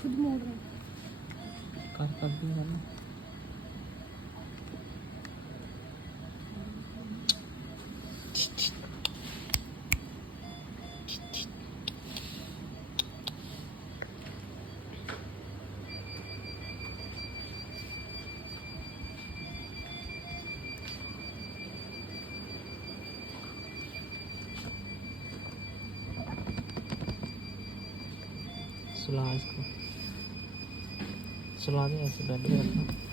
खुद मोड़ रहे हैं। कर दूंगा ना। सुला इसको, सुला दे ऐसे बेड पे रखना।